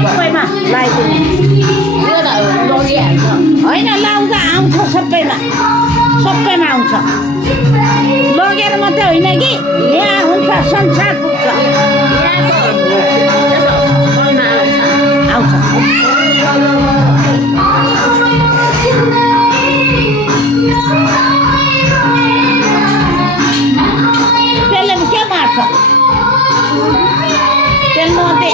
सबैमा होइन लाउँदा आउँछ सबैमा आउँछ लगेर मात्रै होइन कि यहाँ हुन्छ संसार पुग्छ आउँछ त्यसले के मार्छ त्यसले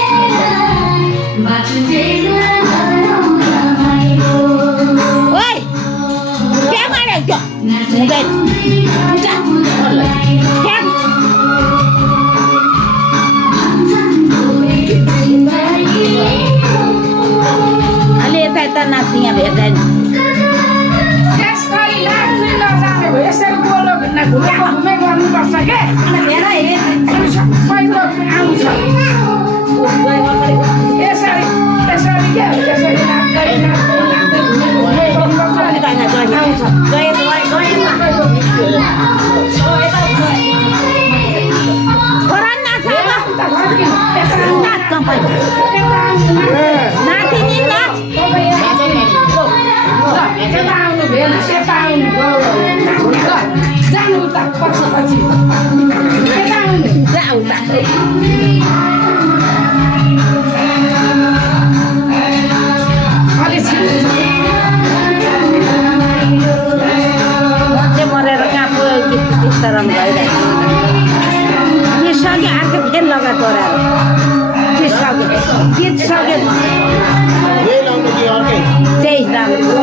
ओइ के मारेको हुँदैन अलि यता यता नाच्ने यहाँ भेट्दैन यसरी बोलो घुमे गर्नुपर्छ के सबै आउँछ यसरी के मरेर कहाँ सक्यो अर्को फेरि लगा दोहोऱ्याएर गीत सक्यो त्यही राम्रो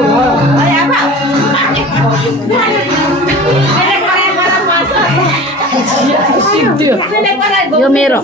यो मेरो